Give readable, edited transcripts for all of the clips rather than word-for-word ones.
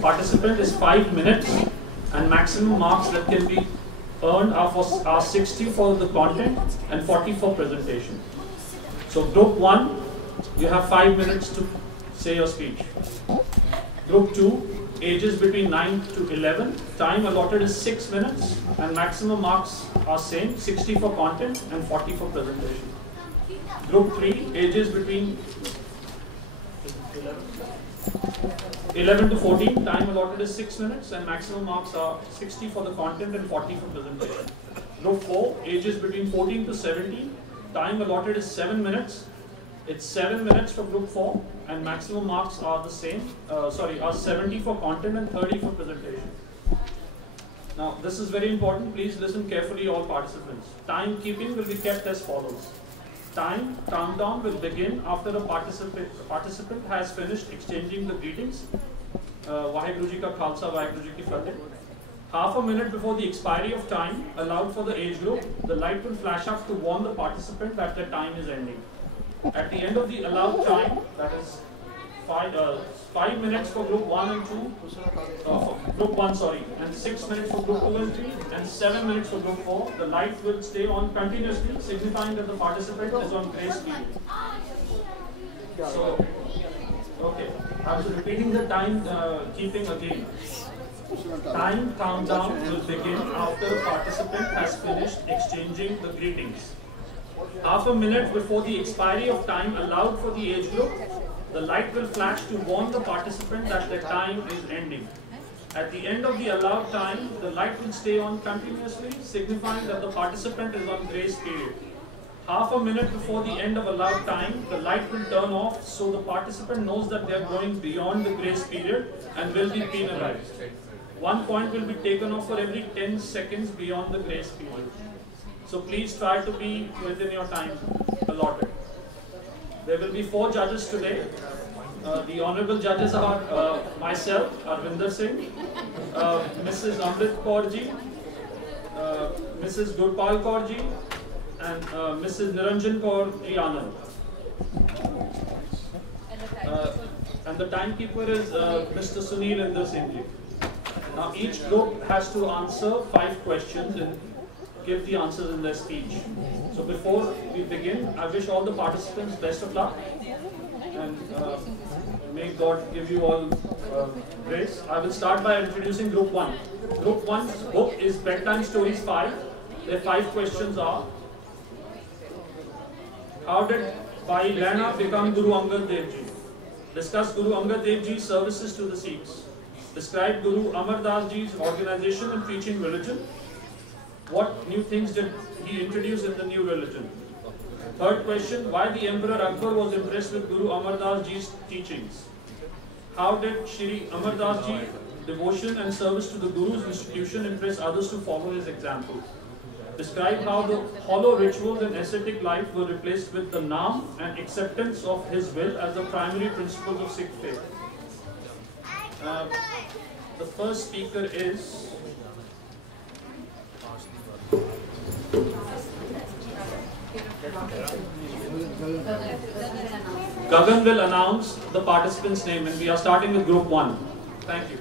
participant is 5 minutes, and maximum marks that can be earned are 60 for the content and 40 for presentation. So group 1, you have 5 minutes to say your speech. Group 2, ages between 9 to 11, time allotted is 6 minutes, and maximum marks are same, 60 for content and 40 for presentation. Group 3, ages between 11 to 14, time allotted is 6 minutes, and maximum marks are 60 for the content and 40 for presentation. Group 4, ages between 14 to 17, time allotted is 7 minutes. It's 7 minutes for group 4, and maximum marks are the same, are 70 for content and 30 for presentation. Now, this is very important. Please listen carefully, all participants. Timekeeping will be kept as follows. Time countdown will begin after the participant has finished exchanging the greetings. Vaheguru Ji Ka Khalsa, Vaheguru Ji Ki Fateh. Half a minute before the expiry of time allowed for the age group, the light will flash up to warn the participant that the time is ending. At the end of the allowed time, that is 5 minutes for group 1 and 2, for group 1, sorry, and 6 minutes for group 2 and 3, and 7 minutes for group 4, the light will stay on continuously, signifying that the participant is on grace period. So, okay, I was repeating the time keeping again. Time countdown will begin after the participant has finished exchanging the greetings. Half a minute before the expiry of time allowed for the age group, the light will flash to warn the participant that the time is ending. At the end of the allowed time, the light will stay on continuously, signifying that the participant is on grace period. Half a minute before the end of allowed time, the light will turn off so the participant knows that they are going beyond the grace period and will be penalized. 1 point will be taken off for every 10 seconds beyond the grace period. So please try to be within your time allotted. There will be 4 judges today. The honorable judges are myself, Arvinder Singh, Mrs. Amrit Kaur Ji, Mrs. Gurpal Kaur Ji, and Mrs. Niranjan Kaur Ji Anand. And the timekeeper is Mr. Sunil Inder Singh Ji. Now each group has to answer 5 questions and give the answers in their speech. So before we begin, I wish all the participants best of luck, and may God give you all grace. I will start by introducing group 1. Group 1's book is Bedtime Stories 5. Their 5 questions are: how did Bhai Lehna become Guru Angad Dev Ji? Discuss Guru Angad Dev Ji's services to the Sikhs. Describe Guru Amar Das Ji's organization and preaching religion. What new things did he introduce in the new religion? Third question, why the Emperor Akbar was impressed with Guru Amar Das Ji's teachings? How did Shri Amar Das Ji devotion and service to the Guru's institution impress others to follow his example? Describe how the hollow rituals and ascetic life were replaced with the Naam and acceptance of his will as the primary principles of Sikh faith. The first speaker is Gagan will announce the participant's name, and we are starting with group 1. Thank you.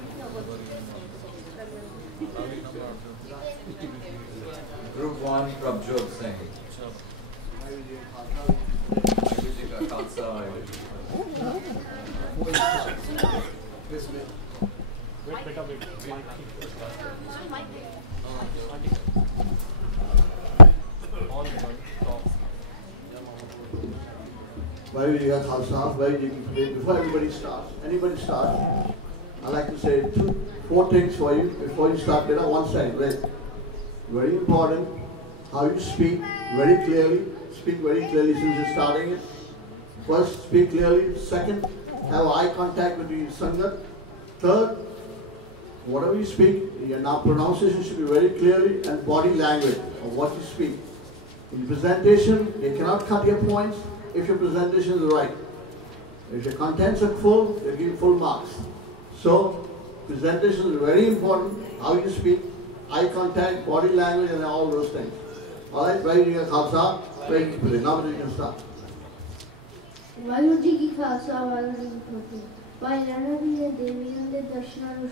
Group 1, Prabjot Singh. Before anybody starts, I like to say 4 things for you before you start. There are 1 second. Wait. Very important, how you speak very clearly. Speak very clearly since you're starting it. First, speak clearly. Second, have eye contact with the Sangat. Third, whatever you speak, your now pronunciation should be very clearly, and body language of what you speak. In presentation, they cannot cut your points if your presentation is right. If your contents are full, they give full marks. So, presentation is very important, how you speak, eye contact, body language, and all those things. Alright, very good, Khalsa. Very good. Now you can start. Vaheguru Ji Ki Khalsa, Vaheguru Ji Ki Fateh. भाई लैणा जी ने देवियों के दर्शनों ਨੂੰ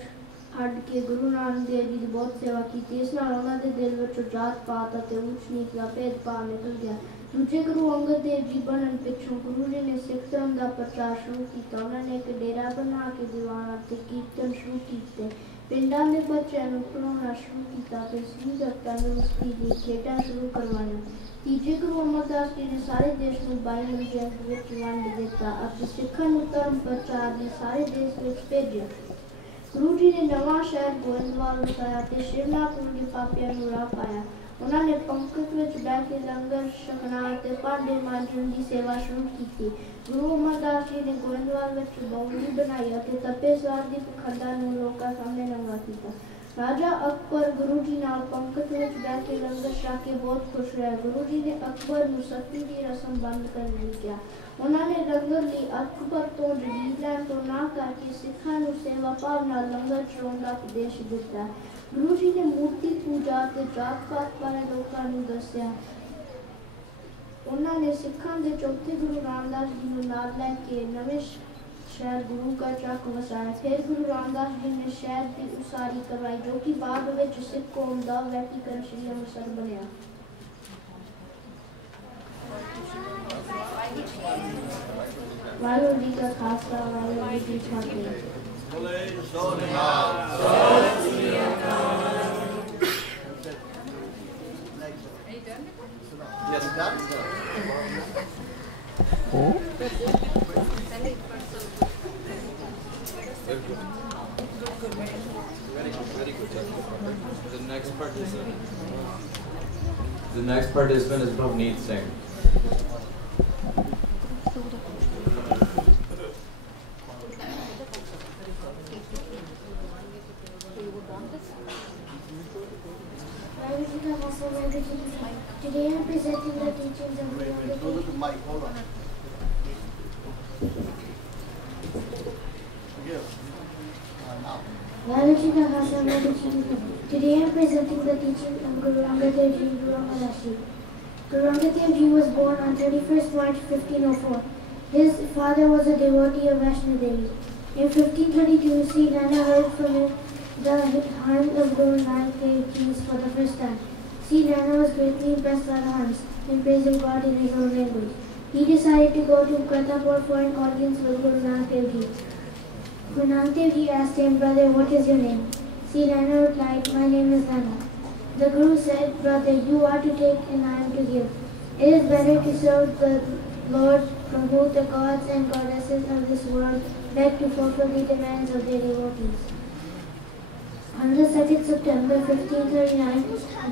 ਛੱਡ ਕੇ ਗੁਰੂ ਨਾਨਕ ਦੇਵ ਜੀ ਦੀ ਬਹੁਤ ਸੇਵਾ ਕੀਤੀ। ਇਸ ਨਾਲ ਉਹਨਾਂ ਦੇ ਦਿਲ ਵਿੱਚੋਂ ਜਾਤ ਪਾਤ ਅਤੇ ਉੱਚ ਨੀਚ ਦਾ ਭੇਦਭਾਵ ਨਿਕਲ ਗਿਆ। ਦੂਜੇ ਗੁਰੂ ਅੰਗਦ ਦੇਵ ਜੀ ਬਣਨ ਪਿੱਛੋਂ ਗੁਰੂ ਜੀ ਨੇ ਸਿੱਖ ਧਰਮ ਦਾ ਪ੍ਰਚਾਰ ਸ਼ੁਰੂ ਕੀਤਾ। ਉਹਨਾਂ ਨੇ ਇੱਕ ਡੇਰਾ ਬਣਾ ਕੇ ਦੀਵਾਨ ਅਤੇ ਕੀਰਤਨ ਸ਼ੁਰੂ ਕੀਤੇ। ਪਿੰਡਾਂ ਦੇ ਬੱਚਿਆਂ ਨੂੰ ਪੜ੍ਹਾਉਣਾ ਸ਼ੁਰੂ ਕੀਤਾ ਤੇ ਸਿੰਘ ਤੰਦਰੁਸਤੀ ਦੀ ਖੇਡਾਂ ਸ਼ੁਰੂ ਕਰਵਾਈਆਂ। ਤੀਜੇ ਗੁਰੂ ਅਮਰਦਾਸ ਜੀ ਨੇ ਸਾਰੇ ਦੇਸ਼ ਨੂੰ 22 ਮੰਜ਼ਿਲਾਂ ਵਿੱਚ ਵੰਡ ਦਿੱਤਾ ਅਤੇ ਸਿੱਖਾਂ ਨੂੰ ਧਰਮ ਪ੍ਰਚਾਰ ਲਈ ਸਾਰੇ ਦੇਸ਼ ਵਿੱਚ ਭੇਜਿਆ। ਗੁਰੂ ਜੀ ਨੇ ਨਵਾਂ ਸ਼ਹਿਰ ਗੋਇੰਦਵਾਲ ਵਸਾਇਆ ਤੇ ਸ਼ਿਵਨਾਥ ਦੇ ਪਾਪੀਆਂ ਨੂੰ ਰਾਹ ਪਾਇਆ। ਉਹਨਾਂ ਨੇ ਪੰਗਤ ਵਿੱਚ ਬਹਿ ਕੇ ਲੰਗਰ ਛਕਣਾ ਅਤੇ ਭਾਂਡੇ ਮਾਂਜਣ ਦੀ ਸੇਵਾ ਸ਼ੁਰੂ ਕੀਤੀ। ਗੁਰੂ ਅਮਰਦਾਸ ਜੀ ਨੇ ਗੋਇੰਦਵਾਲ ਵਿੱਚ ਬਾਉਲੀ ਬਣਾਈ ਅਤੇ ਤਪੇਸਵਾਰ ਦੀ ਪਖੰਡਾਂ ਨੂੰ ਲੋਕਾਂ ਸਾਹਮਣੇ ਨੰਗਾ ਕੀਤਾ। ਰਾਜਾ ਅਕਬਰ ਗੁਰੂ ਜੀ ਨਾਲ ਪੰਗਤ ਵਿੱਚ ਬਹਿ ਕੇ ਲੰਗਰ ਛਕ ਕੇ ਬਹੁਤ ਖੁਸ਼ ਹੋਇਆ। ਗੁਰੂ ਜੀ ਨੇ ਅਕਬਰ ਨੂੰ ਸਤੀ ਦੀ ਰਸਮ ਬੰਦ ਕਰਨ ਲਈ ਕਿਹਾ। ਉਹਨਾਂ ਨੇ ਲੰਗਰ ਲਈ ਅਕਬਰ ਤੋਂ ਜਗੀਰ ਲੈਣ ਤੋਂ ਨਾ ਕਰਕੇ ਸਿੱਖਾਂ ਨੂੰ ਸੇਵਾ ਭਾਵ ਨਾਲ ਲੰਗਰ ਚਲਾਉਣ ਦਾ ਉਪਦੇਸ਼ ਦਿੱਤਾ। ਗੁਰੂ ਜੀ ਨੇ ਮੂਰਤੀ ਪੂਜਾ ਅਤੇ ਜਾਤ ਪਾਤ ਬਾਰੇ ਲੋਕਾਂ ਨੂੰ ਦੱਸਿਆ। ਉਹਨਾਂ ਨੇ ਸਿੱਖਾਂ ਦੇ ਚੌਥੇ ਗੁਰੂ ਰਾਮਦਾਸ ਜੀ ਨੂੰ ਨਾਲ ਲੈ ਕੇ ਨਵੇਂ ਸ਼ਹਿਰ ਗੁਰੂ ਕਾ ਚੱਕ ਵਸਾਇਆ। ਫਿਰ ਗੁਰੂ ਰਾਮਦਾਸ ਜੀ ਨੇ ਸ਼ਹਿਰ ਦੀ ਉਸਾਰੀ ਕਰਵਾਈ ਜੋ ਕਿ ਬਾਅਦ ਵਿੱਚ ਸਿੱਖ ਕੌਮ ਦਾ ਵੈਟੀਕਨ ਸ਼੍ਰੀ ਅੰਮ੍ਰਿਤਸਰ ਬਣਿਆ। ਵਾਹਿਗੁਰੂ ਜੀ ਕਾ ਖਾਲਸਾ ਵਾਹਿਗੁਰੂ ਜੀ ਕੀ ਫਤਿਹ। The next participant is Bhavneet Singh. Today I am presenting the teachings of Today I am presenting the teaching of Guru Angad Dev Ji, Guru Amardas Ji. Guru Angad Dev Ji was born on 31st March 1504. His father was a devotee of Vaishno Devi. In 1532, Sri Nana heard from him the hymn of Guru Nanak Dev Ji for the first time. Sri Nana was greatly impressed by the hymns and praising God in his own language. He decided to go to Kartarpur for an audience with Guru Nanak Dev Ji. Guru Nanak Dev Ji asked him, "Brother, what is your name?" Sri Nana replied, "My name is Nana." The Guru said, "Brother, you are to take and I am to give. It is better to serve the Lord from whom the gods and goddesses of this world beg to fulfill the demands of their devotees." On the 2nd September 1539,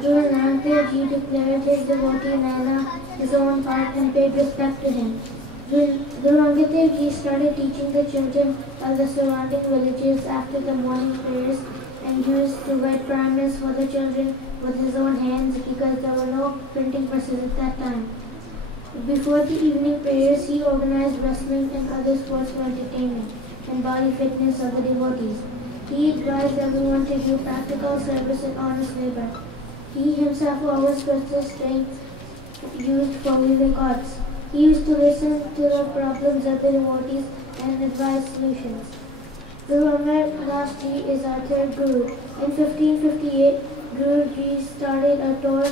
Guru Nanak Dev Ji declared his devotee Nana his own part and paid respect to him. Guru Angad Dev Ji started teaching the children of the surrounding villages after the morning prayers and used to write primers for the children with his own hands because there were no printing presses at that time. Before the evening prayers, he organized wrestling and other sports for entertainment and body fitness of the devotees. He advised everyone to do practical service and honest labor. He himself always was the strength used for weaving arts. He used to listen to the problems of the devotees and advise solutions. Guru Amardas Ji is our third Guru. In 1558, Guru Ji started a tour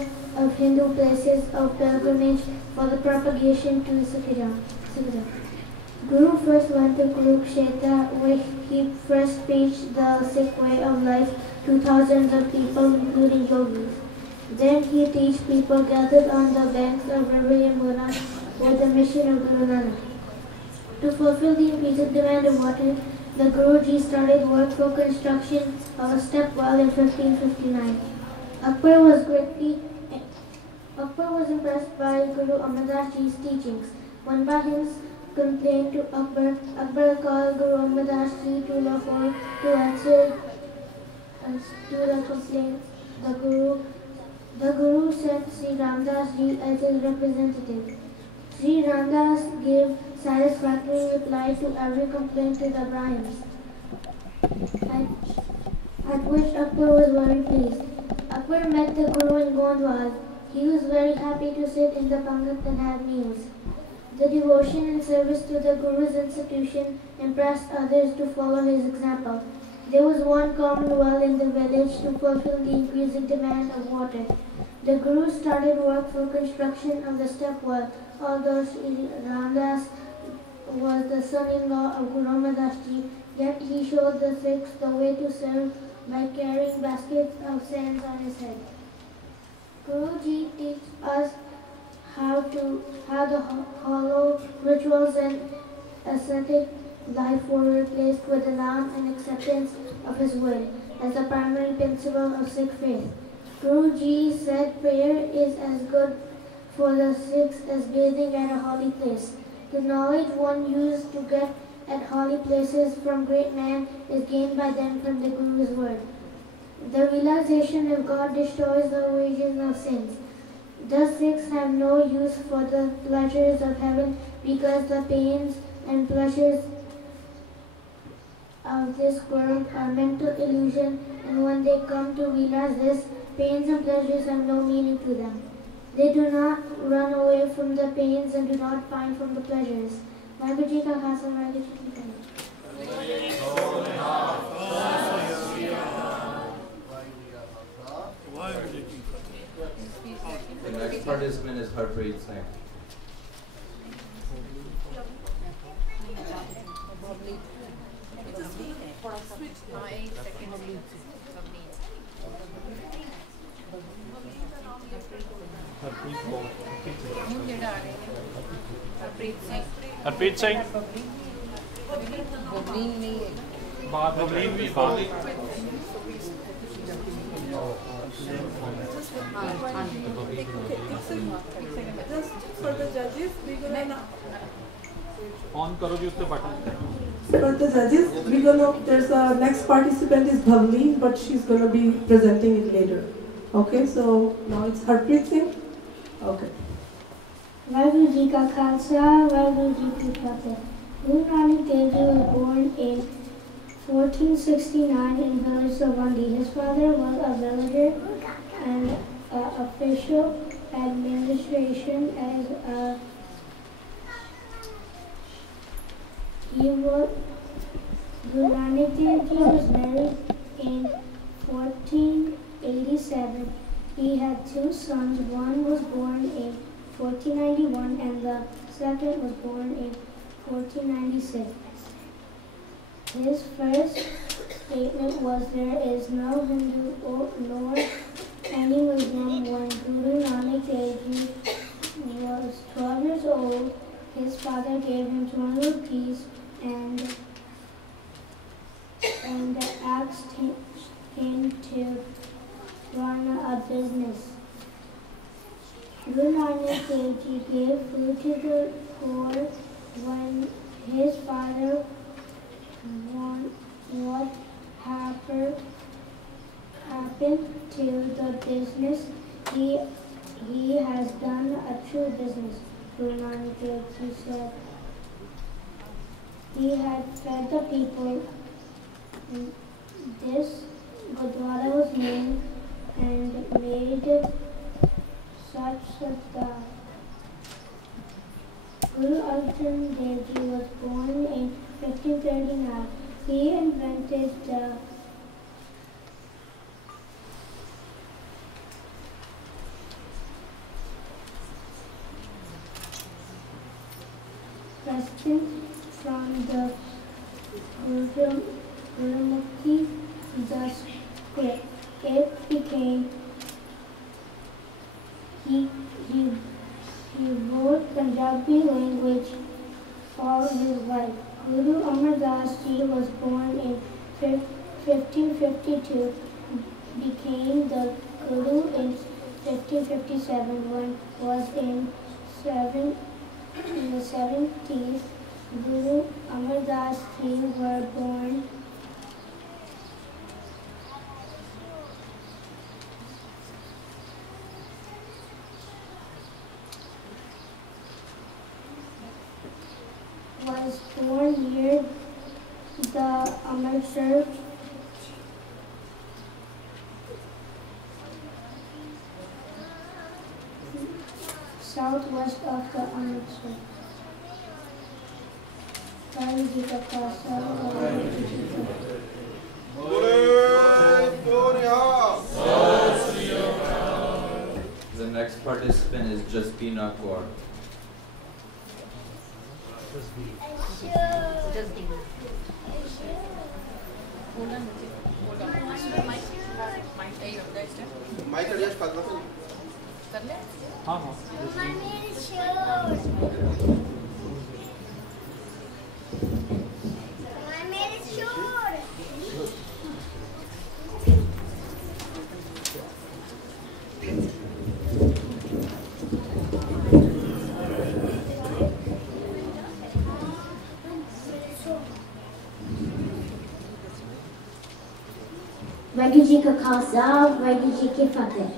of Hindu places of pilgrimage for the propagation to Sikhism. Guru first went to Kurukshetra, where he first preached the Sikh way of life to thousands of people, including yogis. Then he taught people gathered on the banks of River Yamuna with the mission of Guru Nanak. To fulfill the increasing demand of water, the Guruji started work for construction of a step well in 1559. Akbar was impressed by Guru Amardas Ji's teachings. One by him complained to Akbar. Akbar called Guru Amardas Ji to Lahore to answer to the complaints. The Guru sent Sri Ramdas Ji as his representative. Sri Ramdas gave satisfactory reply to every complaint to the Brahmins, at which Akbar was very pleased. Akbar met the Guru in Gondwal. He was very happy to sit in the Pangat and have meals. The devotion and service to the Guru's institution impressed others to follow his example. There was one common well in the village to fulfill the increasing demand of water. The Guru started work for construction of the step well, although Sri Ramdas was the son-in-law of Guru Ramas Ji, yet he showed the Sikhs the way to serve by carrying baskets of sands on his head. Guruji teaches us how the hollow rituals and ascetic life were replaced with the Naam and acceptance of his will as the primary principle of Sikh faith. Guruji said prayer is as good for the Sikhs as bathing at a holy place. The knowledge one used to get at holy places from great men is gained by them from the Guru's word. The realization of God destroys the origins of sins. The Sikhs have no use for the pleasures of heaven because the pains and pleasures of this world are mental illusion, and when they come to realize this, pains and pleasures have no meaning to them. They do not run away from the pains and do not pine from the pleasures. Vaheguru Ji ka Khalsa, Vaheguru Ji ki Fateh. The next participant is Harpreet Singh. Harpreet Singh. Just for the judges, we're gonna On karo ji usse button. for the judges, we're gonna there's a next participant is Bhavleen, but she's gonna be presenting it later. Okay, so now it's Harpreet Singh. Okay. Vaheguru Ji ka Khalsa, Vaheguru Ji ki Fateh. Guru Nanak Dev Ji was born in 1469 in village Savandi. His father was a villager and official administration as a Guru Nanak Dev Ji was married in 1487. He had two sons. One was born in 1491 and the second was born in 1496. His first statement was, "There is no Hindu nor any Muslim." When Guru Nanak Dev Ji was 12 years old, his father gave him 20 rupees and asked him to run a business. Guru Nanak Dev Ji gave food to the poor. When his father what happened to the business, he has done a true business. Guru Nanak Dev Ji said he had fed the people. This Gurudwara was named and made such a Guru Arjan Dev Ji was born in 1539. He invented the question from the Gurumukhi, the script. It became he wrote Punjabi language all his life. Guru Amar Das Ji was born in 1552, became the Guru in 1557. When was in the 70s, Guru Amar Das Ji were born. Was born near the Amritsar southwest of the Amritsar. Vaheguru Ji Ka Khalsa, Vaheguru Ji Ki Fateh. The next participant is Jasbina Kaur. Mic adjust कर लो कर ले हाँ हाँ Vaheguru Ji Ka Khalsa, Vaheguru Ji Ki Fateh.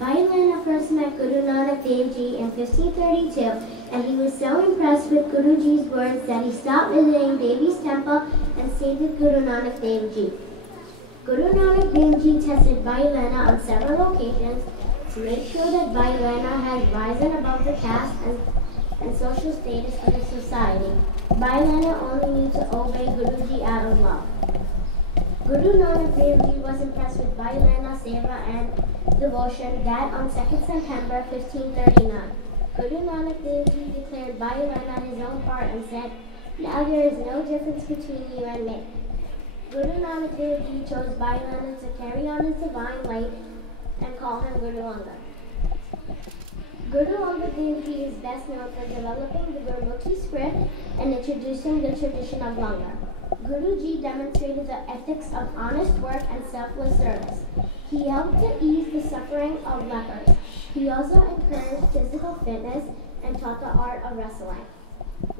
Bhai Lehna first met Guru Nanak Dev Ji in 1532, and he was so impressed with Guru Ji's words that he stopped visiting Devi's temple and stayed with Guru Nanak Dev Ji. Guru Nanak Dev Ji tested Bhai Lehna on several occasions to make sure that Bhai Lehna had risen above the caste and social status of the society. Bhai Lehna only knew to obey Guru Ji out of love. Guru Nanak Dev Ji was impressed with Bhai Lehna's seva and devotion that on 2nd September 1539, Guru Nanak Dev Ji declared Bhai Lehna his own part and said, "Now there is no difference between you and me." Guru Nanak Dev Ji chose Bhai Lehna to carry on his divine light and call him Guru Angad. Guru Angad Dev Ji is best known for developing the Gurmukhi script and introducing the tradition of Langar. Guru Ji demonstrated the ethics of honest work and selfless service. He helped to ease the suffering of lepers. He also encouraged physical fitness and taught the art of wrestling.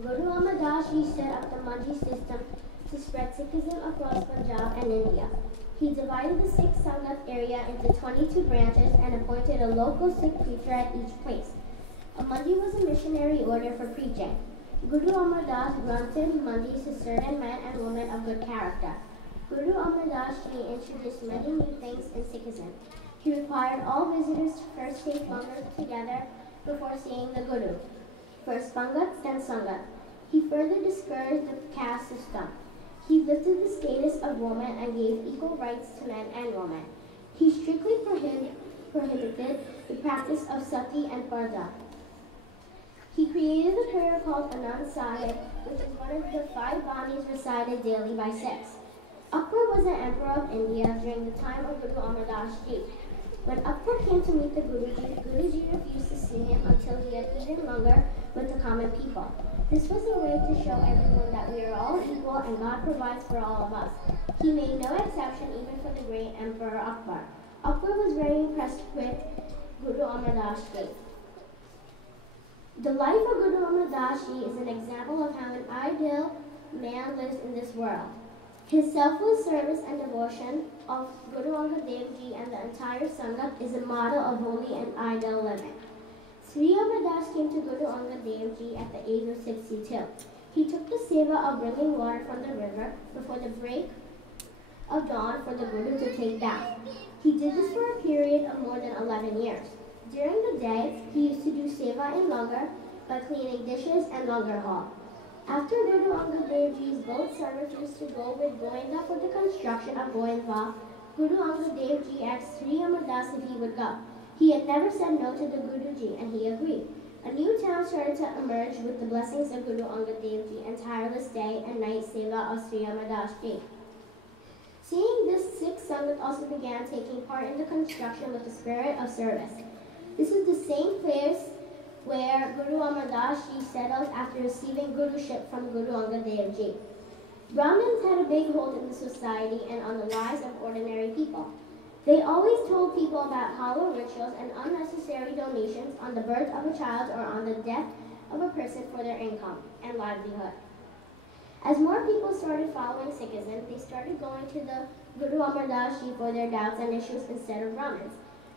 Guru Amar Das Ji set up the Manji system to spread Sikhism across Punjab and India. He divided the Sikh Sangat area into 22 branches and appointed a local Sikh preacher at each place. A Manji was a missionary order for preaching. Guru Amar Das granted mandis to certain men and women of good character. Guru Amar Das Ji introduced many new things in Sikhism. He required all visitors to first take Pangat together before seeing the Guru. First Pangat, then Sangat. He further discouraged the caste system. He lifted the status of women and gave equal rights to men and women. He strictly prohibited the practice of sati and parda. He created a prayer called Anand Sahib, which is one of the 5 banis recited daily by Sikhs. Akbar was the emperor of India during the time of Guru Amar Das Ji. When Akbar came to meet the Guruji refused to see him until he had eaten langar with the common people. This was a way to show everyone that we are all equal and God provides for all of us. He made no exception even for the great Emperor Akbar. Akbar was very impressed with Guru Amar Das Ji. The life of Guru Amar Das Ji is an example of how an ideal man lives in this world. His selfless service and devotion of Guru Angad Dev Ji and the entire Sangat is a model of holy and ideal living. Sri Amar Das came to Guru Angad Dev Ji at the age of 62. He took the seva of bringing water from the river before the break of dawn for the Guru to take bath. He did this for a period of more than 11 years. During the day, he used to do seva in langar by cleaning dishes and langar hall. After Guru Angad Dev Ji's both servants used to go with Goinda for the construction of Goindwa, Guru Angad Dev Ji asked Sri Amar Das if he would go. He had never said no to the Guruji, and he agreed. A new town started to emerge with the blessings of Guru Angad Dev Ji and tireless day and night seva of Sri Amar Das Ji. Seeing this, Sikh Sangat also began taking part in the construction with the spirit of service. This is the same place where Guru Amar Das Ji settled after receiving Guruship from Guru Angad Dev Ji. Brahmins had a big hold in the society and on the lives of ordinary people. They always told people about hollow rituals and unnecessary donations on the birth of a child or on the death of a person for their income and livelihood. As more people started following Sikhism, they started going to the Guru Amar Das Ji for their doubts and issues instead of Brahmins.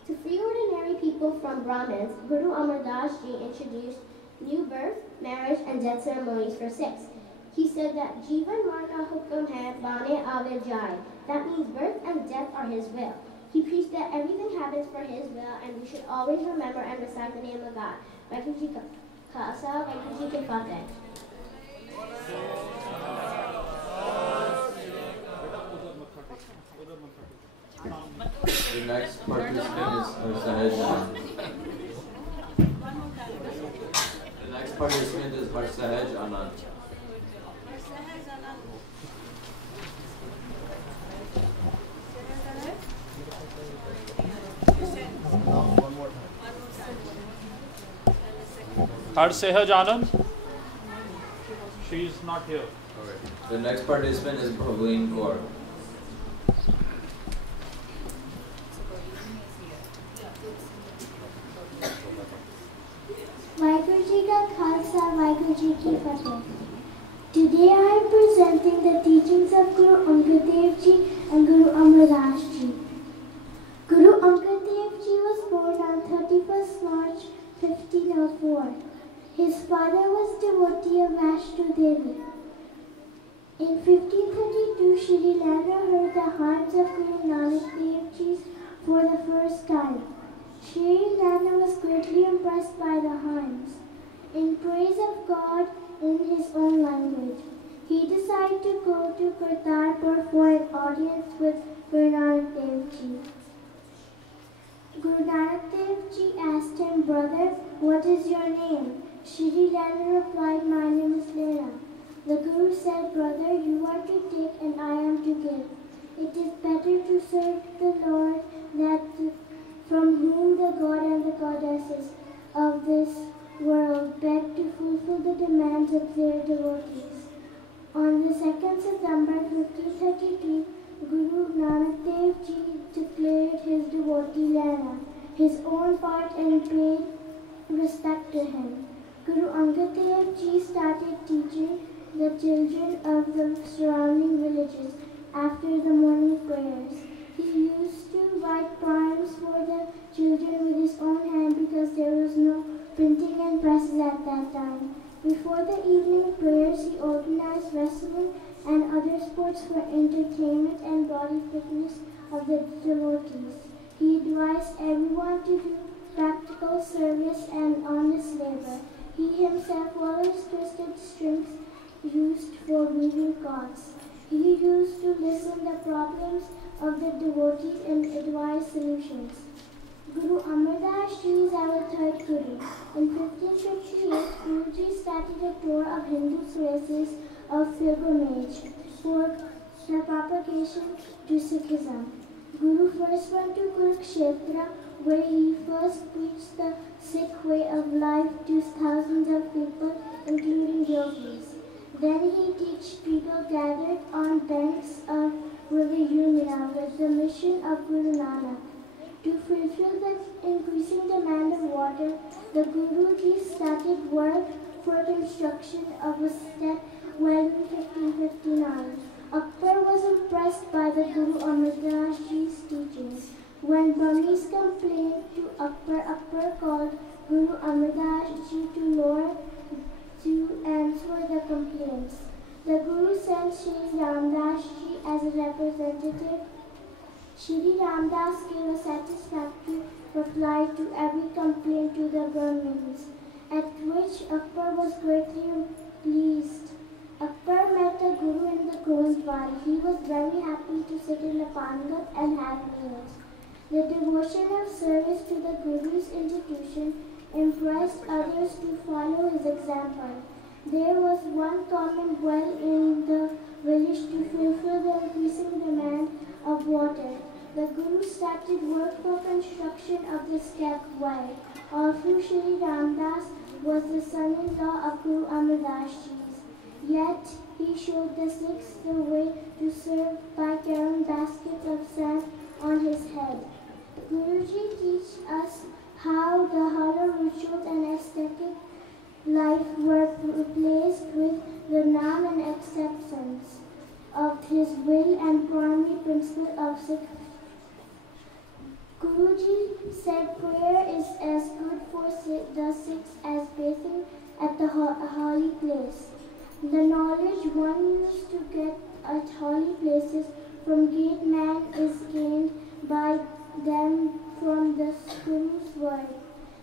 To free ordinary people from Brahmins, Guru Amar Das Ji introduced new birth, marriage, and death ceremonies for Sikhs. He said that Jivan Marna Hukum hai Bane Ave Jai. That means birth and death are his will. He preached that everything happens for his will and we should always remember and recite the name of God. Vaheguru Ji Ka Khalsa, Vaheguru Ji Ki Fateh. The next participant is Sahaj Anand. The next participant is Sahaj Anand. Sehaj Anand. She is not here. The next participant is Bhavleen Kaur. Vaheguru Ji Ka Khalsa, Vaheguru Ji Ki Fateh. Today I am presenting the teachings of Guru Angad Dev Ji and Guru Amar Das Ji. Guru Angad Dev Ji was born on 31st March 1504. His father was devotee of Vaishno Devi. In 1532, Shri Lala heard the hymns of Guru Nanak Dev Ji for the first time. Shri Lala was greatly impressed by the hymns. In praise of God in his own language, he decided to go to Kartarpur for an audience with Guru Nanak Dev Ji. Guru Nanak Dev Ji asked him, "Brother, what is your name?" Shri Lala replied, "My name is Leela." The Guru said, "Brother, you are to take and I am to give. It is better to serve the Lord from whom the God and the goddesses of this world beg to fulfill the demands of their devotees." On the 2nd September 1533, Guru Nanak Dev Ji declared his devotee Leela his own part and paid respect to him. Guru Angad Dev Ji started teaching the children of the surrounding villages after the morning prayers. He used to write poems for the children with his own hand because there was no printing and presses at that time. Before the evening prayers, he organized wrestling and other sports for entertainment and body fitness of the devotees. He advised everyone to do practical service and honest labor. He himself always twisted strings used for weaving cords. He used to listen the problems of the devotees and advise solutions. Guru Amar Das Ji is our third Guru. In 1558, Guruji started a tour of Hindu places of pilgrimage for the propagation to Sikhism. Guru first went to Kurukshetra, where he first preached the Sikh way of life to thousands of people, including yogis. Then he taught people gathered on banks of River Yamuna with the mission of Guru Nanak. To fulfill the increasing demand of water, the Guruji started work for construction of a step well in 1559. Akbar was impressed by the Guru Amar Das Ji's teachings. When Burmese complained to Akbar, Akbar called Guru Amar Das Ji to Lahore to answer the complaints. The Guru sent Shri Ramdas Ji as a representative. Shri Ramdas gave a satisfactory reply to every complaint to the Brahmins, at which Akbar was greatly pleased. Akbar met the Guru in the Gurudwara. He was very happy to sit in the Pangat and have meals. The devotion of service to the Guru's institution impressed others to follow his example. There was one common well in the village to fulfill the increasing demand of water. The Guru started work for construction of the step well. Also, Shri Ramdas was the son-in-law of Guru Amar Das Ji. Yet, he showed the Sikhs the way to serve by carrying baskets of sand on his head. Guruji teaches us how the hollow rituals and aesthetic life were replaced with the Naam and acceptance of his will and primary principle of Sikh. Guruji said prayer is as good for the Sikhs as bathing at the holy place. The knowledge one used to get at holy places from great man is gained by them from the Guru's word.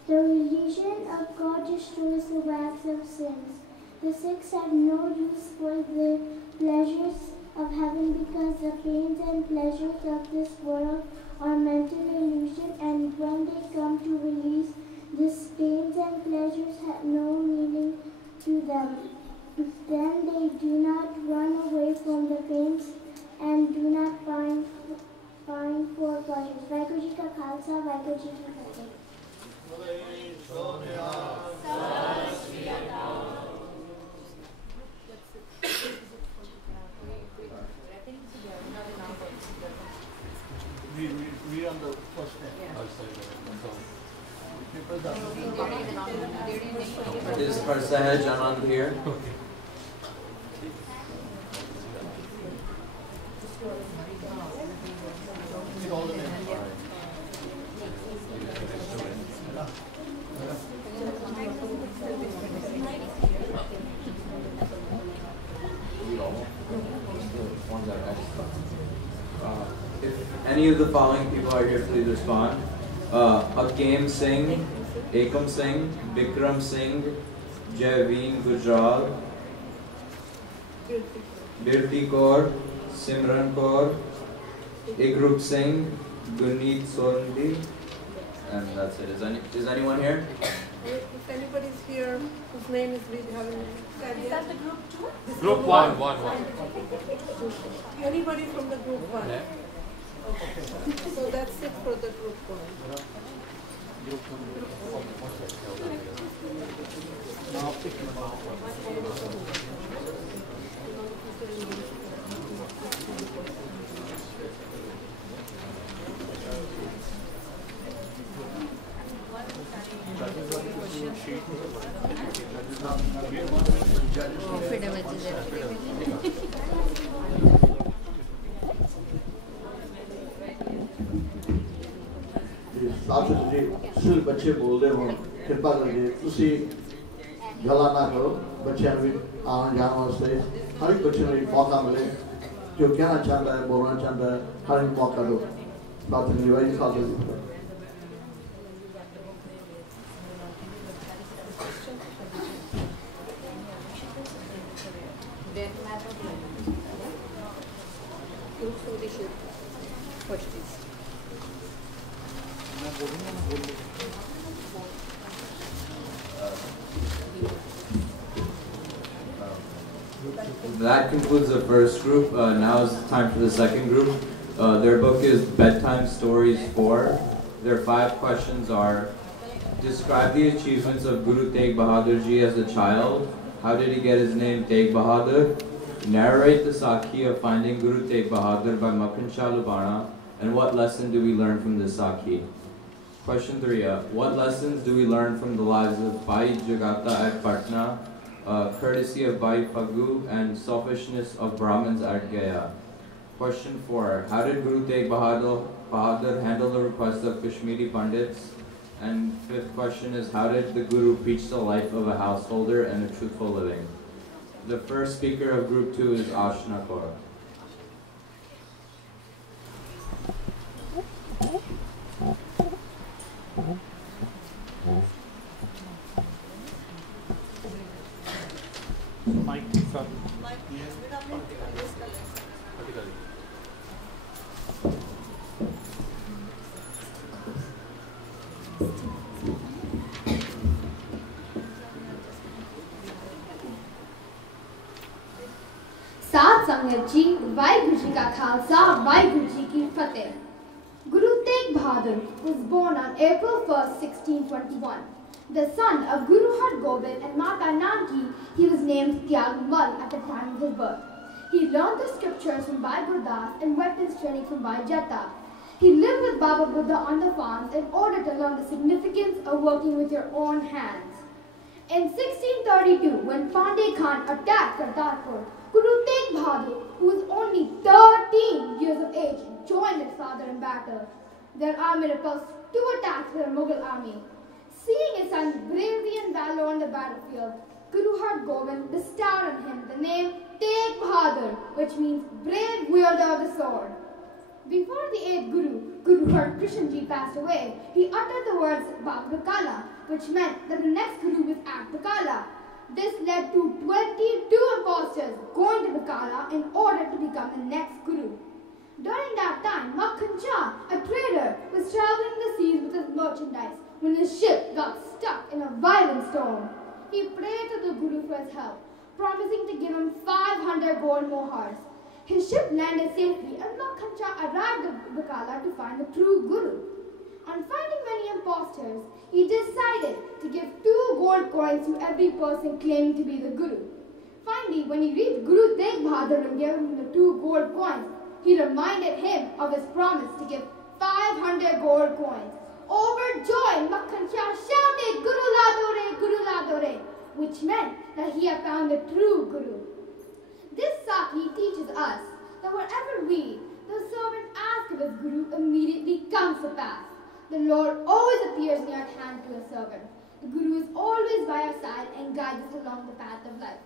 The religion of God destroys the wax of sins. The Sikhs have no use for their pleasures of heaven, because the pains and pleasures of this world are mental illusion, and when they come to release, these pains and pleasures have no meaning to them. Then they do not run away from the pains and do not pine for pleasures. Vaheguru Ji Ka Khalsa, Vaheguru Ji Ki Fateh. We on the first name. Is Parsahaj Anand here? If any of the following people are here, please respond. Akem Singh, Ekam Singh, Bikram Singh, Javeen Gujral, Birti Kaur, Simran Kaur, Igrup Singh, Guneet Sondi, and that's it. Is anyone here? If anybody's here whose name is we haven't said yet. Is that the group 2? Group 1. Anybody from the group 1? Yeah. Okay. So that's it for the group 1. सिर्फ बच्चे बोल रहे हो कृपा करके तुसी गला ना करो बच्चों भी आने जाने वास्ते हर एक बच्चे को एक मौका मिले जो कहना चाहता है बोलना चाहता है हर एक मौका दो बात नहीं भाई खाते That concludes the first group. Now is time for the second group. Their book is Bedtime Stories 4. Their 5 questions are: describe the achievements of Guru Tegh Bahadur Ji as a child. How did he get his name Tegh Bahadur? Narrate the Sakhi of finding Guru Tegh Bahadur by Makhan Shah Lubana. And what lesson do we learn from this Sakhi? Question 3. What lessons do we learn from the lives of Bhai Jagata at Patna, courtesy of Bhai Phagu, and selfishness of Brahmins at Gaya? Question 4. How did Guru Tegh Bahadur handle the request of Kashmiri Pandits? And 5th question is, how did the Guru preach the life of a householder and a truthful living? The first speaker of group 2 is Ashna Kaur. साथ संगत जी, वाहिगुरु जी का खालसा, वाहिगुरु जी की फतेह. Guru Tegh Bahadur was born on April 1st, 1621. The son of Guru Har Gobind and Mata Nanki, he was named Tyagmal at the time of his birth. He learned the scriptures from Bhai Gurdas and weapons training from Bhai Jata. He lived with Baba Buddha on the farms in order to learn the significance of working with your own hands. In 1632, when Pandey Khan attacked Kartarpur, Guru Tegh Bahadur, who was only 13 years of age, joined his father in battle. Their army repulsed 2 attacks with the Mughal army. Seeing his son's bravery and valor on the battlefield, Guru Har Gobind bestowed on him the name Tegh Bahadur, which means brave wielder of the sword. Before the 8th Guru, Guru Har Krishan Ji passed away, he uttered the words Bab Bakala, which meant that the next Guru was Ak Bakala. This led to 22 impostors going to Bakala in order to become the next guru. During that time, Makhan Shah, a trader, was traveling the seas with his merchandise when his ship got stuck in a violent storm. He prayed to the Guru for his help, promising to give him 500 gold mohars. His ship landed safely and Makhan Shah arrived at Bakala to find the true Guru. On finding many impostors, he decided to give 2 gold coins to every person claiming to be the Guru. Finally, when he reached Guru Tegh Bahadur and gave him the 2 gold coins, he reminded him of his promise to give 500 gold coins. Overjoyed, Makhan Shah shouted, Guru La Dore, which meant that he had found the true Guru. This Saki teaches us that whatever we, the servant, ask of his Guru immediately comes to pass. The Lord always appears near at hand to his servant. The Guru is always by our side and guides us along the path of life.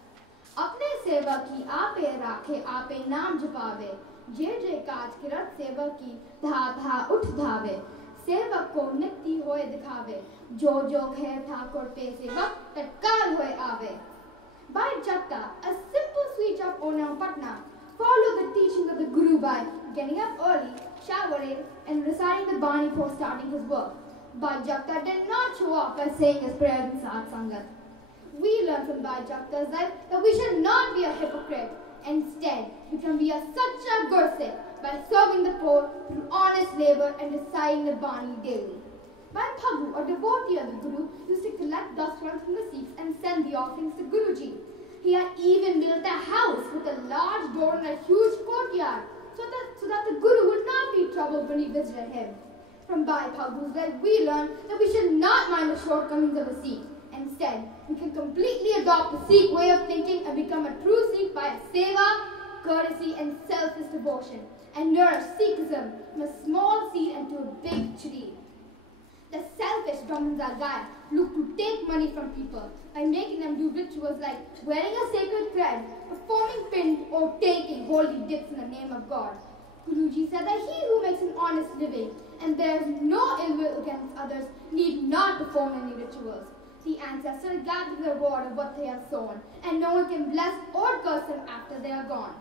अपने सेवा की आपे राखे आपे नाम जपावे जे काज किरत सेवा की धा उठ धावे सेवक को नित्य होए दिखावे जो घेर ठाकुर पे सेवक तत्काल होए आवे. By Japta, a simple switch of Onam Patna, follow the teachings of the Guru by getting up early, showering, and reciting the Bani before starting his work. Bhai Japta did not show off by saying his prayers in Sat Sangat. We learn from Bhai Japta's life that we should not be a hypocrite. Instead, we can be a Sacha Gursikh by serving the poor through honest labor and reciting the Bani daily. Bhai Phaggu, a devotee of the Guru, used to collect dust from the Sikhs and send the offerings to Guruji. He had even built a house with a large door and a huge courtyard so that the Guru would not be troubled when he visited him. From Bhai Phaggu's life, we learn that we should not mind the shortcomings of a Sikh. Instead, we can completely adopt the Sikh way of thinking and become a true Sikh by a seva, courtesy, and selfless devotion, and nourish Sikhism from a small seed into a big tree. The selfish Brahmins are guys look to take money from people by making them do rituals like wearing a sacred thread, performing pind, or taking holy dips in the name of God. Guruji said that he who makes an honest living and bears no ill will against others need not perform any rituals. The ancestors gather the reward of what they have sown, and no one can bless or curse them after they are gone.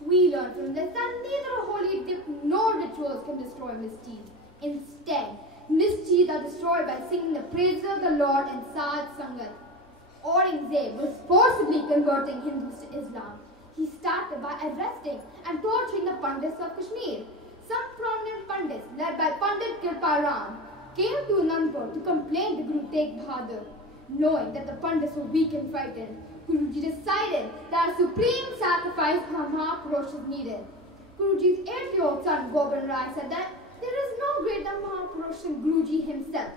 We learn from this that neither a holy dip nor rituals can destroy misdeeds. Instead, misdeeds are destroyed by singing the praises of the Lord and Sad Sangat. Aurangzeb was forcibly converting Hindus to Islam. He started by arresting and torturing the Pandits of Kashmir. Some prominent Pandits, led by Pandit Kirpa Ram, came to Anandpur to complain to Guru Tegh Bahadur. Knowing that the Pandits were weak and frightened, Guruji decided that a supreme sacrifice for Mahapurush was needed. Guruji's 8-year-old son Gobind Rai said that there is no greater Mahapurush than Guruji himself.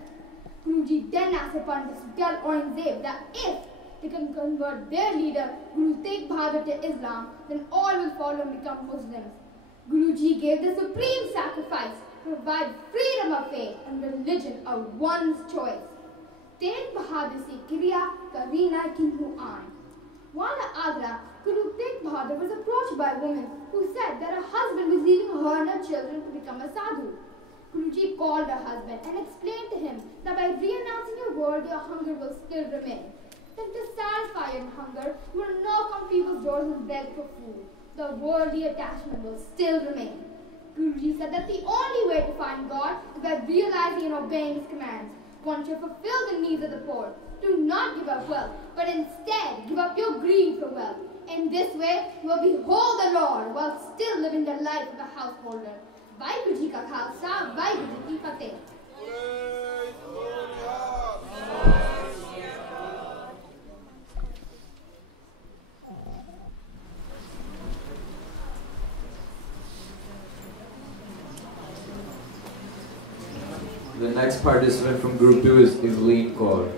Guruji then asked the Pandits to tell Aurangzeb that if they can convert their leader Guru Tegh Bahadur to Islam, then all will follow and become Muslims. Guruji gave the supreme sacrifice to provide freedom of faith and religion of one's choice. Tegh Bahadur se kriya karina kinhu aan. While at Agra, Guru Tegh Bahadur was approached by a woman who said that her husband was leaving her and her children to become a sadhu. Guruji called her husband and explained to him that by renouncing your word, your hunger will still remain. Then to satisfy your hunger, you will knock on people's doors and beg for food. The worldly attachment will still remain. Guruji said that the only way to find God is by realizing and obeying His commands. One should fulfill the needs of the poor. Do not give up wealth, but instead give up your greed for wealth. In this way, you will behold the Lord while still living the life of a householder. Vaheguru Ji Ka Khalsa, Vaheguru Ji Ki Fateh. The next participant from Group 2 is Evelyn Kaur.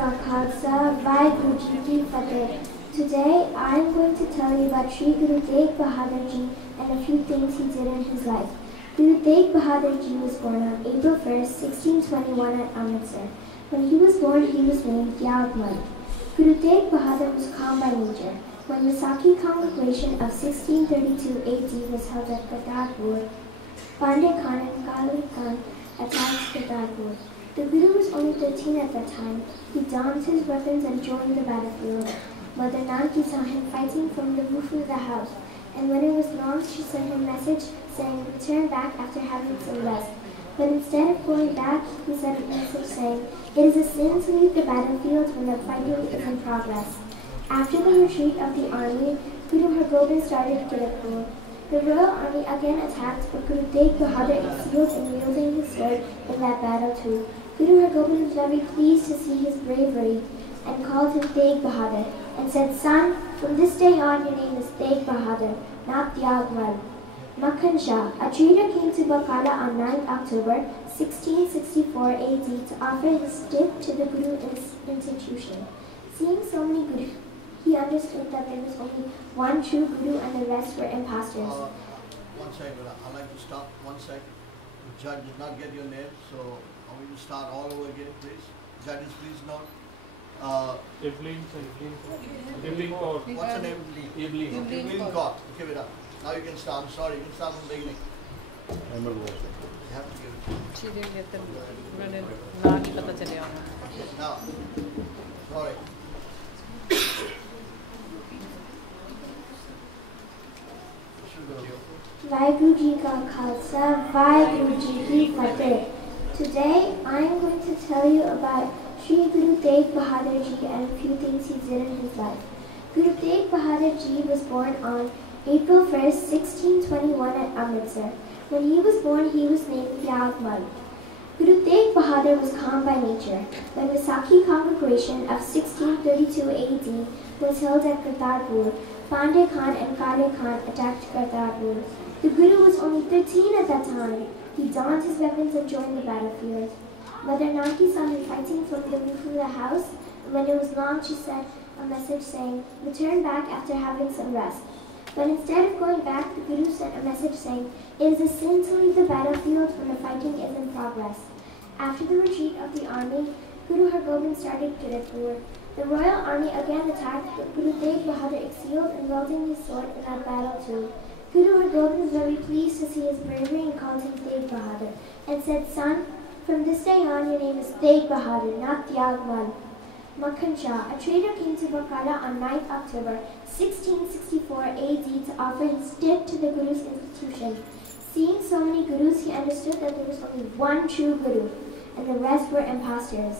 Ka Khalsa, Vaheguru Ji Ki Fateh. Today I am going to tell you about Sri Guru Tegh Bahadur Ji and a few things he did in his life. Guru Tegh Bahadur Ji was born on April 1st, 1621 at Amritsar. When he was born, he was named Yagman. Guru Tegh Bahadur was calm by nature. When the Sakhi congregation of 1632 AD was held at Kartarpur, Pandey Khan and Kali Khan attacked Kartarpur. The Guru was only 13 at that time. He donned his weapons and joined the battlefield. Mother Nanki saw him fighting from the roof of the house, and when it was long, she sent him a message saying, return back after having some rest. But instead of going back, he sent a message saying, it is a sin to leave the battlefield when the fighting is in progress. After the retreat of the army, Guru Hargobind started Kiratpur. The royal army again attacked, but Guru Tegh Bahadur excelled in wielding his sword in that battle too. Guru Hargobind was very pleased to see his bravery and called him Tegh Bahadur and said, son, from this day on your name is Tegh Bahadur, not Tyagmal. Makhan Shah, a trader, came to Bakala on 9th October 1664 AD to offer his gift to the Guru institution. Seeing so many Gurus, he understood that there was only one true Guru and the rest were impostors. One second, I'd like to stop 1 second. The judge did not get your name, so I want you to start all over again, please. Judges, please note. Evelyn Kaur. What's her name? Evelyn Kaur. Okay, Veda. Now you can start. I'm sorry, you can start from the beginning. You have to give it. She didn't get them. Naani pata chalaya. Now, sorry. Vaheguru Ji Ka Khalsa, Vaheguru Ji Ki Fateh. Today I am going to tell you about Sri Guru Tegh Bahadur Ji and a few things he did in his life. Guru Tegh Bahadur Ji was born on April 1st, 1621 at Amritsar. When he was born, he was named Yagman. Guru Tegh Bahadur was calm by nature. When the Sakhi congregation of 1632 AD was held at Kartarpur, Pandey Khan and Kale Khan attacked Kartarpur. The Guru was only 13 at that time. He donned his weapons and joined the battlefield. Mother Nanki saw him fighting from the roof of the house, and when it was long, she sent a message saying, return back after having some rest. But instead of going back, the Guru sent a message saying, it is a sin to leave the battlefield when the fighting is in progress. After the retreat of the army, Guru Hargobind started Kiratpur. The royal army again attacked, but Guru Tegh Bahadur excelled in wielding his sword in that battle too. Guru Hargobind was very pleased to see his bravery and called him Tegh Bahadur, and said, son, from this day on your name is Tegh Bahadur, not Tyagmal. Makhan Shah, a trader, came to Bakala on 9th October 1664 AD to offer his gift to the Guru's institution. Seeing so many Gurus, he understood that there was only one true Guru, and the rest were impostors.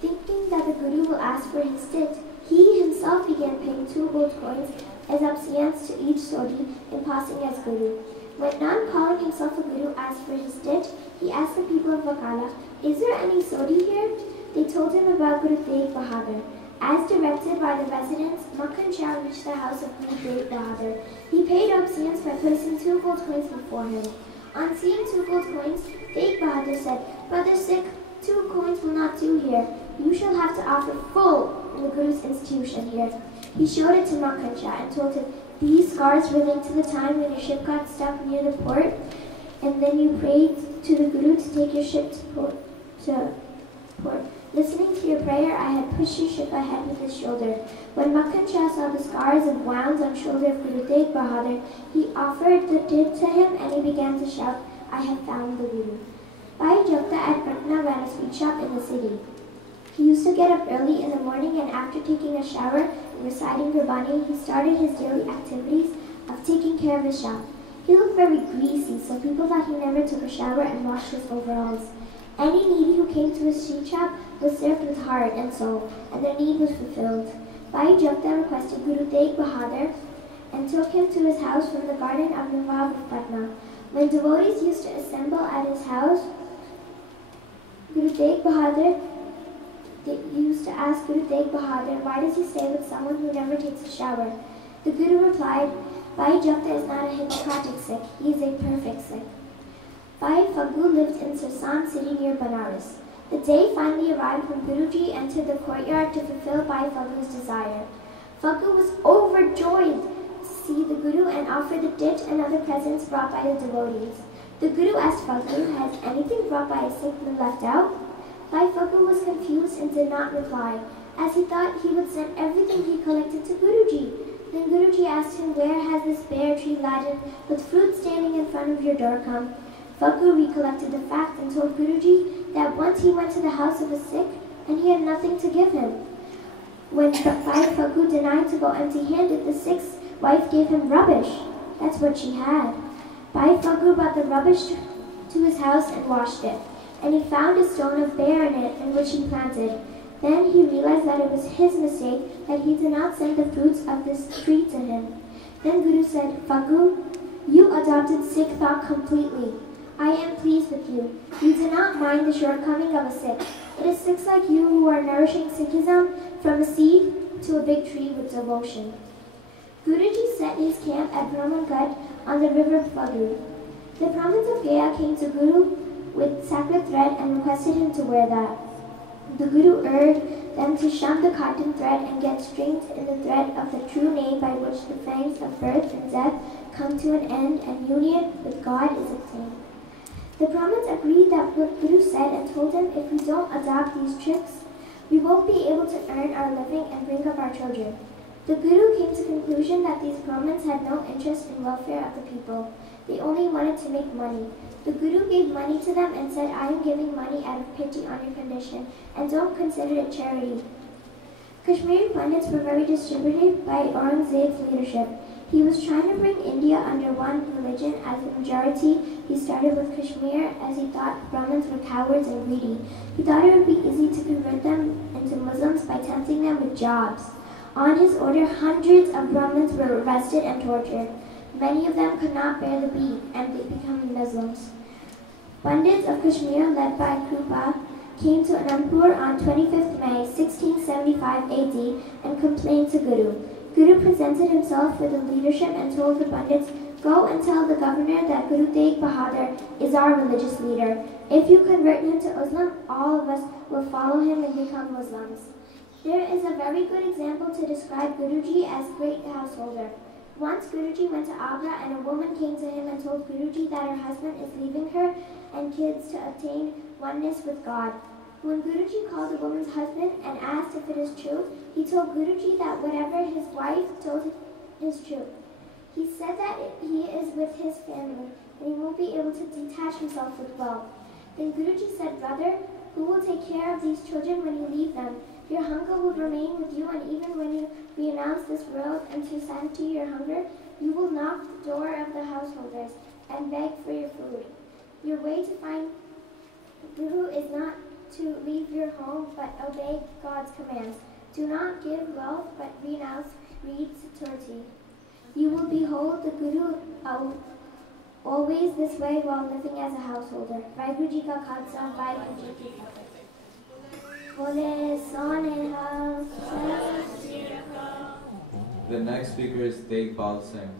Thinking that the Guru will ask for his gift, he himself began paying 2 gold coins as obsequies to each Sodhi in passing as Guru. When none calling himself a Guru asked for his gift, he asked the people of Bakala, is there any Sodhi here? They told him about Guru Tegh Bahadur. As directed by the residents, Makhan Shah reached the house of Guru Tegh Bahadur. He paid obeisance by placing 2 gold coins before him. On seeing 2 gold coins, Tegh Bahadur said, Brother Sikh, 2 coins will not do here. You shall have to offer full in the Guru's institution here. He showed it to Makhan Shah and told him, these scars relate to the time when your ship got stuck near the port, and then you prayed to the Guru to take your ship to port. Listening to your prayer, I had pushed your ship ahead with his shoulder. When Makhan Shah saw the scars and wounds on shoulder of Guru Tegh Bahadur, he offered the did to him and he began to shout, I have found the Guru. Bhai Jagta at Patna ran a sweet shop in the city. He used to get up early in the morning and after taking a shower and reciting Gurbani, he started his daily activities of taking care of his shop. He looked very greasy, so people thought he never took a shower and washed his overalls. Any needy who came to his sweet shop was served with heart and soul, and their need was fulfilled. Bhai Jagta requested Guru Tegh Bahadur and took him to his house from the garden of Nawab of Patna. When devotees used to assemble at his house, Guru Tegh Bahadur used to ask Guru Tegh Bahadur, why does he stay with someone who never takes a shower? The Guru replied, Bhai Jagta is not a hypocritic Sikh, he is a perfect Sikh. Bhai Phaggu lived in Sirsan city near Banaras. The day finally arrived when Guruji entered the courtyard to fulfill Bhai Phaggu's desire. Phaggu was overjoyed to see the Guru and offered the ditch and other presents brought by the devotees. The Guru asked Phaggu, "Has anything brought by a Sikh been left out?" Bhai Phaggu was confused and did not reply, as he thought he would send everything he collected to Guruji. Then Guruji asked him, "Where has this bare tree laden with fruit standing in front of your door come?" Phaggu recollected the fact and told Guruji that once he went to the house of a Sikh and he had nothing to give him. When Bhai Phaggu denied to go empty-handed, the Sikh's wife gave him rubbish. That's what she had. Bhai Phaggu brought the rubbish to his house and washed it, and he found a stone of bear in it, in which he planted. Then he realized that it was his mistake that he did not send the fruits of this tree to him. Then Guru said, "Phaggu, you adopted Sikh thought completely. I am pleased with you. You do not mind the shortcoming of a Sikh. It is Sikhs like you who are nourishing Sikhism from a seed to a big tree with devotion." Guruji set his camp at Hemkunt on the river Phaggu. The Brahmins of Gaya came to Guru with sacred thread and requested him to wear that. The Guru urged them to shun the cotton thread and get strings in the thread of the true name by which the fangs of birth and death come to an end and union with God is obtained. The Brahmins agreed that what Guru said and told him, "If we don't adopt these tricks, we won't be able to earn our living and bring up our children." The Guru came to the conclusion that these Brahmins had no interest in welfare of the people. They only wanted to make money. The Guru gave money to them and said, "I am giving money out of pity on your condition, and don't consider it charity." Kashmiri Pandits were very distributed by Aurangzeb's leadership. He was trying to bring India under one religion as a majority. He started with Kashmir as he thought Brahmins were cowards and greedy. He thought it would be easy to convert them into Muslims by tempting them with jobs. On his order, hundreds of Brahmins were arrested and tortured. Many of them could not bear the beat and they became Muslims. Pandits of Kashmir, led by Krupa, came to Anandpur on 25th May 1675 AD and complained to Guru. Guru presented himself for the leadership and told the Pandits, "Go and tell the governor that Guru Tegh Bahadur is our religious leader. If you convert him to Islam, all of us will follow him and become Muslims." There is a very good example to describe Guruji as great householder. Once Guruji went to Agra and a woman came to him and told Guruji that her husband is leaving her and kids to attain oneness with God. When Guruji called the woman's husband and asked if it is true, he told Guruji that whatever his wife told him is true. He said that he is with his family and he won't be able to detach himself with wealth. Then Guruji said, "Brother, who will take care of these children when you leave them? Your hunger will remain with you, and even when you renounce this world and to satisfy your hunger, you will knock the door of the householders and beg for your food. Your way to find Guru is not to leave your home, but obey God's commands. Do not give wealth, but renounce greed to torture. You will behold the Guru always this way while living as a householder." Vaheguru Ji Ka Khalsa, Vaheguru Ji Ki Fateh. Bole Sone Hal. The next speaker is Teghbal Singh.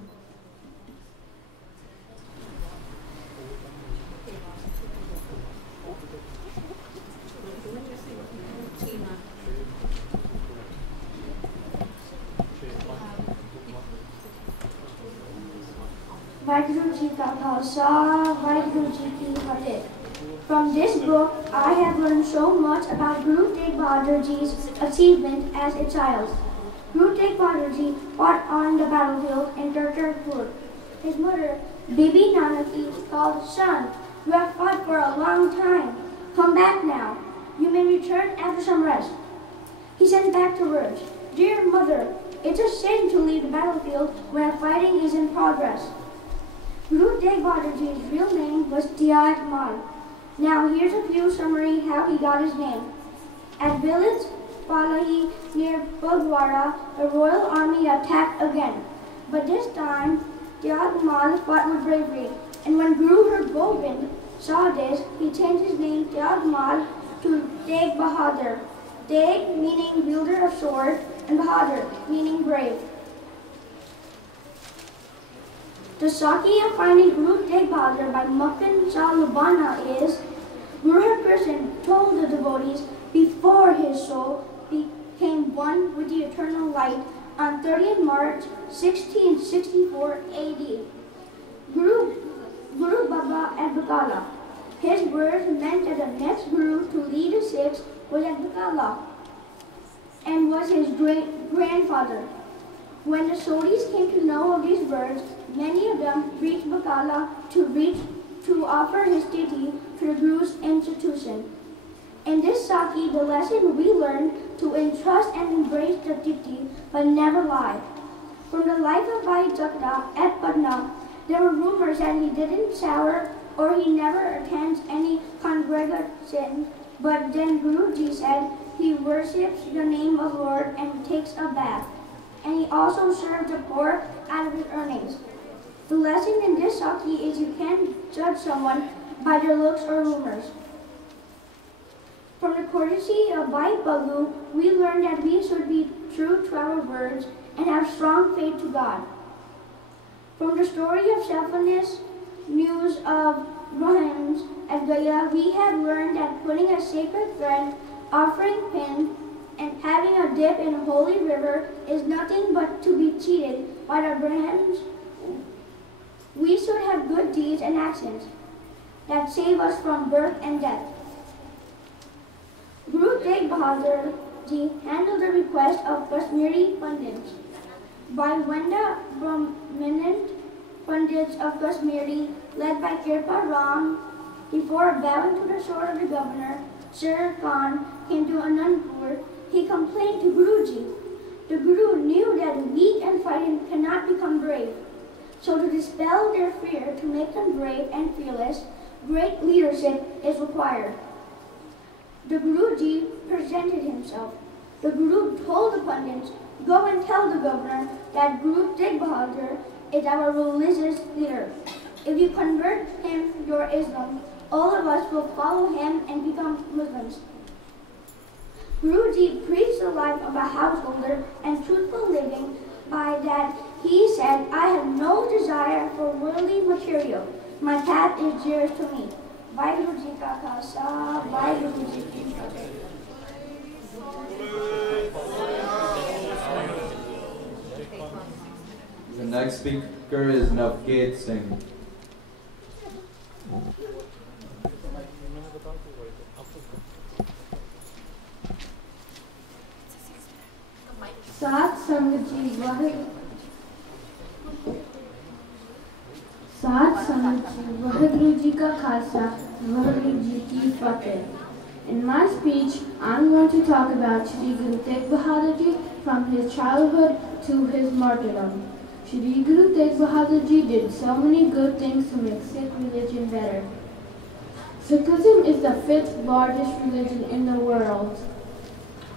Vaheguru Ji Ka Khalsa, Vaheguru Ji Ki Fateh. From this book, I have learned so much about Guru Tegh Bahadur Ji's achievement as a child. Guru Tegh Bahadur Ji fought on the battlefield in Kartarpur. His mother, Bibi Nanaki, called, "Son, you have fought for a long time. Come back now. You may return after some rest." He sent back to words, "Dear mother, it's a sin to leave the battlefield when fighting is in progress." Guru Tegh Bahadur Ji's real name was Tyag Mal. Now here's a few summary how he got his name. At village Palahi near Gurudwara, the royal army attacked again. But this time, Tyag Mal fought with bravery. And when Guru Hargobind saw this, he changed his name Tyag Mal to Tegh Bahadur. Tegh meaning wielder of sword and Bahadur meaning brave. The Saki of finding Guru Tegh Bahadur by Makkan Shah Lubana is, Guru Har Krishan told the devotees before his soul became one with the eternal light on 30th March 1664 AD. Guru Baba at Bakala. His words meant that the next Guru to lead the Sikhs was at Bakala and was his great-grandfather. When the Sodhis came to know of these words, many of them reached Bakala to offer his deity to the Guru's institution. In this Saki, the lesson we learned to entrust and embrace the deity, but never lie. From the life of Bhai Jakda at Patna, there were rumors that he didn't shower or he never attends any congregation, but then Guruji said he worships the name of Lord and takes a bath, and he also serves the poor out of his earnings. The lesson in this Saki is you can't judge someone by their looks or rumors. From the courtesy of Bhai Balu, we learned that we should be true to our words and have strong faith to God. From the story of selflessness, news of Brahmins at Gaya, we have learned that putting a sacred thread, offering pin, and having a dip in a holy river is nothing but to be cheated by the Brahmins. We should have good deeds and actions that save us from birth and death. Guru Tegh Bahadur Ji handled the request of Kashmiri Pandits. By Wenda prominent Pandits of Kashmiri, led by Kirpa Ram, before bowing to the sword of the governor, Sir Khan came to Anandpur, he complained to Guruji. The Guru knew that weak and frightened cannot become brave. So to dispel their fear, to make them brave and fearless, great leadership is required. The Guruji presented himself. The Guru told the Pandits, go and tell the governor that Guru Tegh Bahadur is our religious leader. If you convert him your Islam, all of us will follow him and become Muslims. Guruji preached the life of a householder and truthful living. By that he said, I have no desire for worldly material. My path is dear to me. Vaheguru Ji Ka Khalsa, Vaheguru Ji Ki Fateh. The next speaker is Navkeet Singh. Sat Sangat Ji Vaheguru Ji Ka Khalsa, Vaheguru Ji Ki Fateh. In my speech, I'm going to talk about Shri Guru Tegh Bahadur Ji from his childhood to his martyrdom. Shri Guru Tegh Bahadur Ji did so many good things to make Sikh religion better. Sikhism is the 5th largest religion in the world.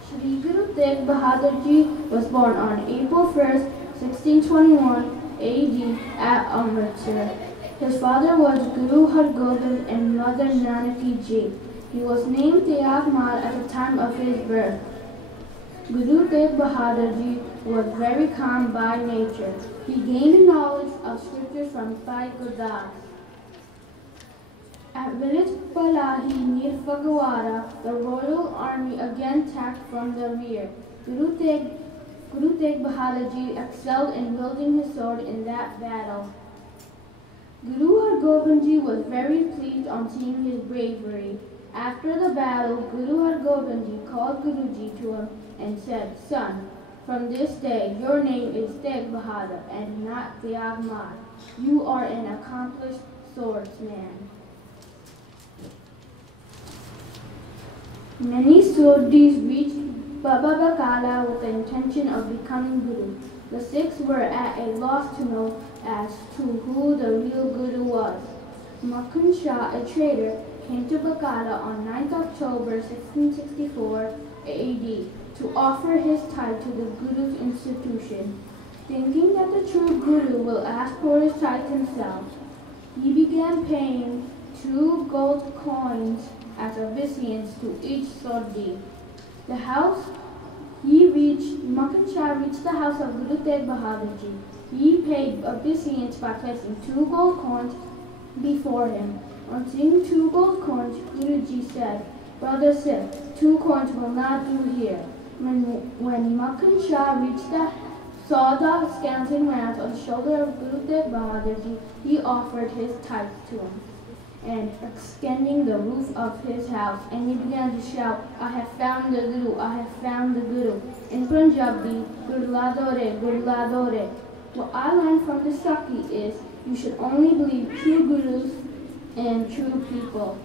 Shri Guru Tegh Bahadur Ji was born on April 1st, 1621 AD at Amritsar. His father was Guru Har Gobind and mother Nanaki Ji. He was named Tyag Mar at the time of his birth. Guru Tegh Bahadur Ji was very calm by nature. He gained knowledge of scriptures from Bhai Gurdas. At village Palahi near Phagwara, the royal army again attacked from the rear. Guru Tegh Bahadur Ji excelled in wielding his sword in that battle. Guru Har Gobind Ji was very pleased on seeing his bravery. After the battle, Guru Har Gobind Ji called Guruji to him and said, Son, from this day your name is Tegh Bahadur and not Tyag Mar. You are an accomplished swordsman. Many Sodhis reached Baba Bakala with the intention of becoming Guru. The Sikhs were at a loss to know as to who the real Guru was. Makhan Shah, a trader, came to Bakala on 9th October 1664 AD to offer his tithe to the Guru's institution. Thinking that the true Guru will ask for his tithe himself, he began paying 2 gold coins as obeisance to each Sodhi. Makhan Shah reached the house of Guru Tegh Bahadur Ji. He paid obeisance by placing 2 gold coins before him. On seeing 2 gold coins, Guruji said, "Brother Sikh, 2 coins will not do here." When Makhan Shah saw the scanting lands on the shoulder of Guru Tegh Bahadur Ji, he offered his tithe to him, and extending the roof of his house, and he began to shout, "I have found the Guru, I have found the Guru." In Punjabi, Gurladore, Gurladore. What I learned from the Sakhi is, you should only believe true Gurus and true people.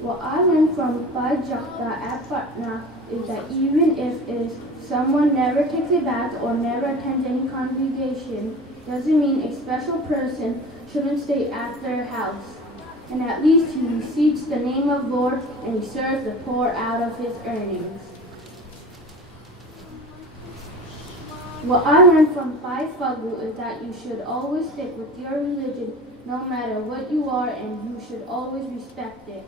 What I learned from Bhai Jakta at Patna is that even if someone never takes a bath or never attends any congregation, doesn't mean a special person shouldn't stay at their house. And at least he receipts the name of Lord and he serves the poor out of his earnings. What I learned from Bhai Phaggu is that you should always stick with your religion no matter what you are, and you should always respect it.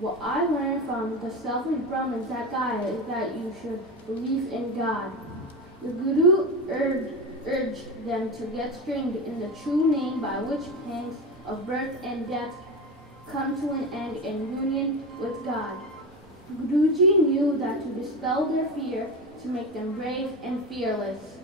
What I learned from the selfish Brahmins at Gaya is that you should believe in God. The Guru urged them to get trained in the true name by which pangs of birth and death come to an end in union with God. Guruji knew that to dispel their fear, to make them brave and fearless.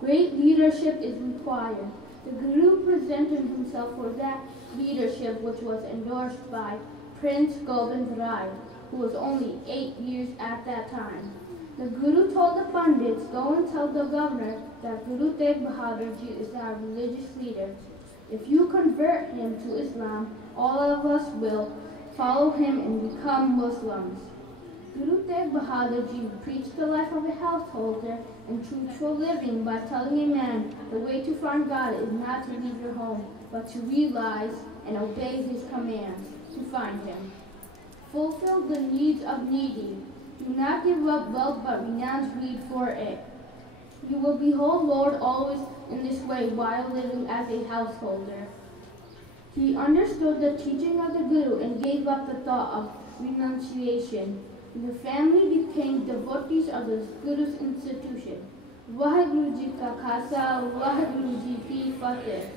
Great leadership is required. The Guru presented himself for that leadership, which was endorsed by Prince Gobind Rai, who was only 8 years at that time. The Guru told the Pandits, "Go and tell the governor that Guru Tegh Bahadur Ji is our religious leader. If you convert him to Islam, all of us will follow him and become Muslims." Guru Tegh Bahadur Ji preached the life of a householder and truthful living by telling a man the way to find God is not to leave your home, but to realize and obey his commands to find him. Fulfill the needs of needy. Do not give up wealth, but renounce greed for it. You will behold Lord always in this way while living as a householder. He understood the teaching of the Guru and gave up the thought of renunciation. The family became devotees of the Guru's institution. Vaheguru Ji Ka Khalsa, Vaheguru Ji Ki Fateh.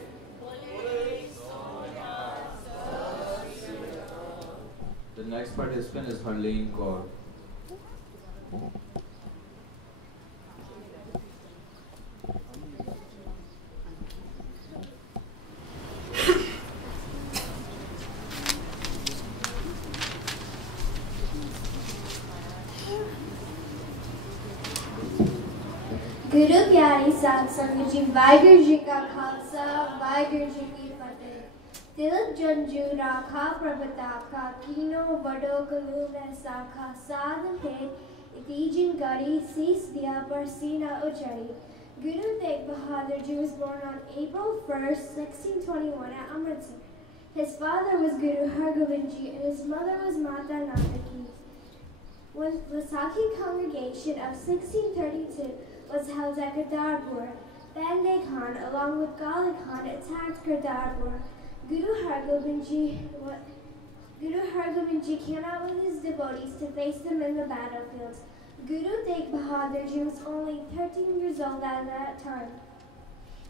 The next participant is Harleen Kaur. Guru Pyari Sat Sangat Ji, Vaheguru Ji Ka Khalsa, Vaheguru Ji Ki Fateh. Tilak Janju Rakha Prabhataka, Kino Vado Kalu Vesakha, Sadhan He, Itijin Gari, Sis Diya Parsina Uchari. Guru Tegh Bahadur Ji was born on April 1st, 1621 at Amritsar. His father was Guru Hargobind Ji and his mother was Mata Nandaki. When the Sakhi congregation of 1632 was held at Kartarpur, Bande Khan, along with Gali Khan, attacked Kartarpur. Guru Hargobind Ji came out with his devotees to face them in the battlefields. Guru Tegh Bahadur Ji was only 13 years old at that time.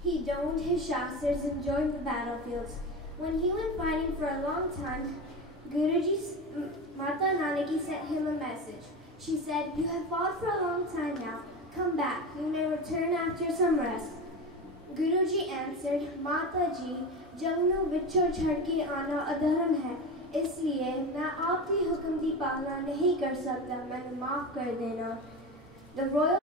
He donned his shastras and joined the battlefields. When he went fighting for a long time, Guruji's Mata Nanaki sent him a message. She said, "You have fought for a long time now. Come back. You may return after some rest." Guruji answered, "Mata ji, जंगलों विचों छड़ के आना अधर्म है, इसलिए मैं आपकी हुक्म की पालना नहीं कर सकता, मैंने माफ कर देना." The royal